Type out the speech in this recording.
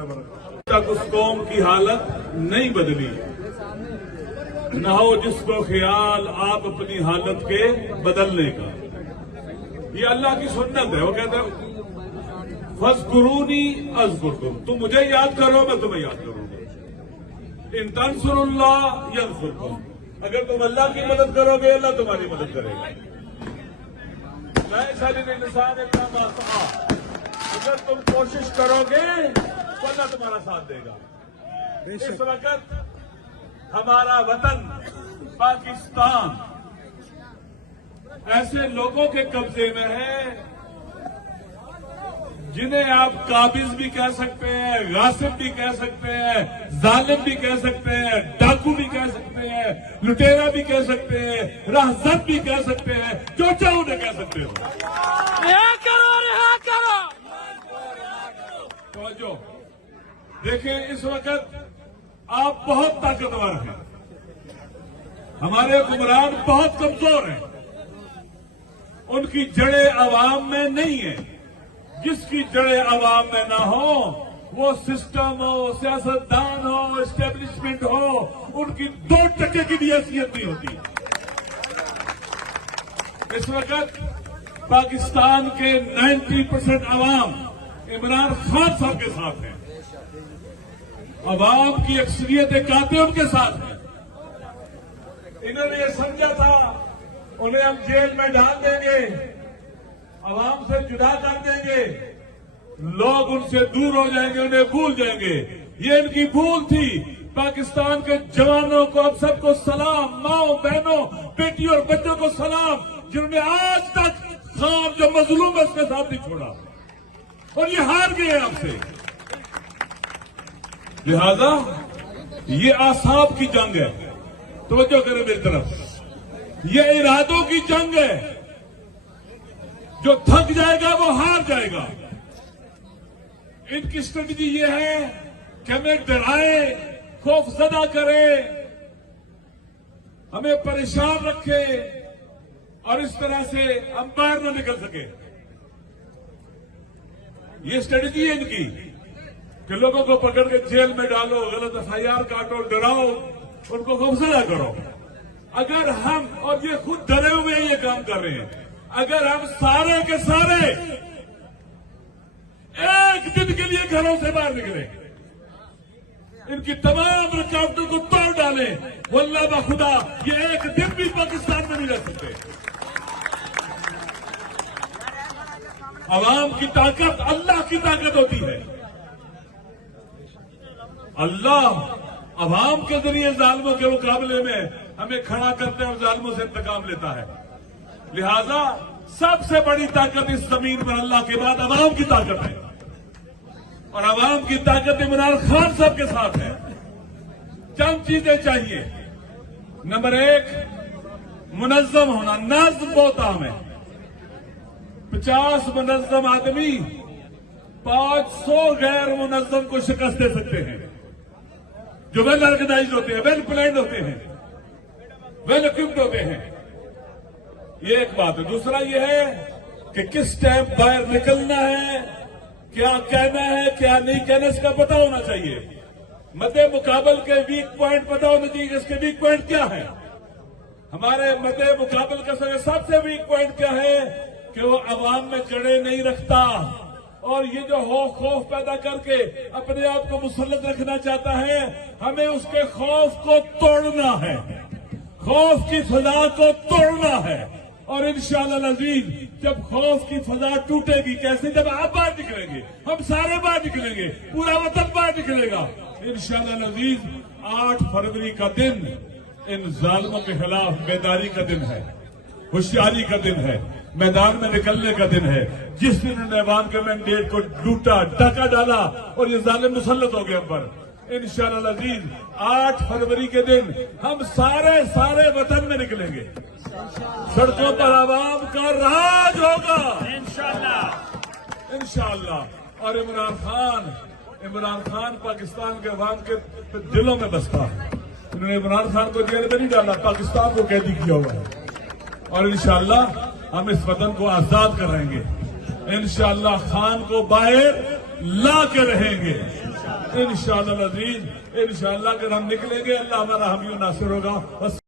रहमतुल्लाहि व बरकातुहू। तक उस कौम की हालत नहीं बदली, न हो जिसको ख्याल आप अपनी हालत के बदलने का। ये अल्लाह की सुन्नत है। वो कहता है फज़कुरूनी अज़कुरकुम, तुम मुझे याद करो मैं तुम्हें याद करूंगा। इन तंसुरुल्लाह यंसुरकुम, अगर तुम अल्लाह की मदद करोगे अल्लाह तुम्हारी मदद करेगा। अगर तुम कोशिश करोगे तो अल्लाह तुम्हारा साथ देगा। इस वक्त हमारा वतन पाकिस्तान ऐसे लोगों के कब्जे में है जिन्हें आप काबिज भी कह सकते हैं, गासिब भी कह सकते हैं, जालिम भी कह सकते हैं, डाकू भी कह सकते हैं, लुटेरा भी कह सकते हैं, राहज़न भी कह सकते हैं, जो चाहो उन्हें कह सकते हो। रिहा करो, रिहा करो। तो देखें, इस वक्त आप बहुत ताकतवर हैं, हमारे हुक्मरान बहुत कमजोर हैं, उनकी जड़ें अवाम में नहीं है। जिसकी जड़ें अवाम में ना हो वो सिस्टम हो, सियासतदान हो, एस्टेब्लिशमेंट हो, उनकी 2% की भी हैसियत नहीं होती। इस वक्त पाकिस्तान के 90% अवाम इमरान खान साहब के साथ है, अवाम की अक्सरियत काते उनके साथ है। इन्होंने ये समझा था उन्हें हम जेल में डाल देंगे, अवाम से जुदा कर देंगे, लोग उनसे दूर हो जाएंगे, उन्हें भूल जाएंगे। ये इनकी भूल थी। पाकिस्तान के जवानों को, अब सबको सलाम, माओ बहनों, बेटी और बच्चों को सलाम, जिन्होंने आज तक खान जो मजलूम है उसके साथ नहीं छोड़ा, और ये हार गए आपसे। लिहाजा ये आसाब की जंग है, तवज्जो करें मेरी तरफ। ये इरादों की जंग है, जो थक जाएगा वो हार जाएगा। इनकी स्ट्रेटजी ये है कि हमें डराए, खौफजदा करे, हमें परेशान रखे, और इस तरह से हम बाहर न निकल सके। ये स्ट्रेटजी है इनकी कि लोगों को पकड़ के जेल में डालो, गलत FIR काटो, डराओ, उनको खौफजदा करो। अगर हम, और ये खुद डरे हुए ये काम कर रहे हैं, अगर हम सारे के सारे एक दिन के लिए घरों से बाहर निकले, इनकी तमाम रुकावटों को तोड़ डालें, वल्लाह बखुदा ये एक दिन भी पाकिस्तान में नहीं रह सकते। अवाम की ताकत अल्लाह की ताकत होती है। अल्लाह अवाम के जरिए जालिमों के मुकाबले में हमें खड़ा करते हैं और जालिमों से इंतकाम लेता है। लिहाजा सबसे बड़ी ताकत इस जमीन पर अल्लाह के बाद अवाम की ताकत है, और अवाम की ताकत इमरान खान साहब के साथ है। चंद चीजें चाहिए। नंबर 1, मुनज़्ज़म होना। नज़्म बहुत आम है। 50 मुनज़्ज़म आदमी 500 गैर मुनज़्ज़म को शिकस्त दे सकते हैं, जो वेल ऑर्गेनाइज होते हैं, वेल प्लान्ड होते हैं, वेल इक्विप्ड होते हैं। ये एक बात है। दूसरा ये है कि किस टाइम बाहर निकलना है, क्या कहना है, क्या नहीं कहना, इसका पता होना चाहिए। मद्दे मुकाबल के वीक पॉइंट पता होना चाहिए, इसके वीक पॉइंट क्या है। हमारे मद्दे मुकाबल का सबसे वीक पॉइंट क्या है कि वो अवाम में जड़ें नहीं रखता, और ये जो खौफ पैदा करके अपने आप को मुसल्लत रखना चाहता है, हमें उसके खौफ को तोड़ना है, खौफ की फजा को तोड़ना है। और इंशाअल्लाह अज़ीज जब खौफ की फजा टूटेगी, कैसे, जब आप बाहर निकलेंगे, हम सारे बाहर निकलेंगे, पूरा वतन बाहर निकलेगा इंशाअल्लाह अज़ीज। 8 फरवरी का दिन इन जालिमों के खिलाफ बेदारी का दिन है, होशियारी का दिन है, मैदान में निकलने का दिन है। जिस दिन उन्होंने अवाम के मैंडेट को लूटा, डाका डाला और ये जालिम मुसल्लत हो गए हम पर, इंशाअल्लाह अज़ीज 8 फरवरी के दिन हम सारे वतन में निकलेंगे, सड़कों पर आवाम का राज होगा इंशाअल्लाह। और इमरान खान पाकिस्तान के अवाम के दिलों में बसता है। उन्होंने इमरान खान को जेल में नहीं डाला, पाकिस्तान को कैदी किया हुआ है, और इंशाअल्लाह हम इस वतन को आजाद कराएंगे। इंशाअल्लाह खान को बाहर ला के रहेंगे। انشاءاللہ العزیز، انشاءاللہ اگر ہم نکلیں گے اللہ ہمارا حامی و ناصر ہوگا.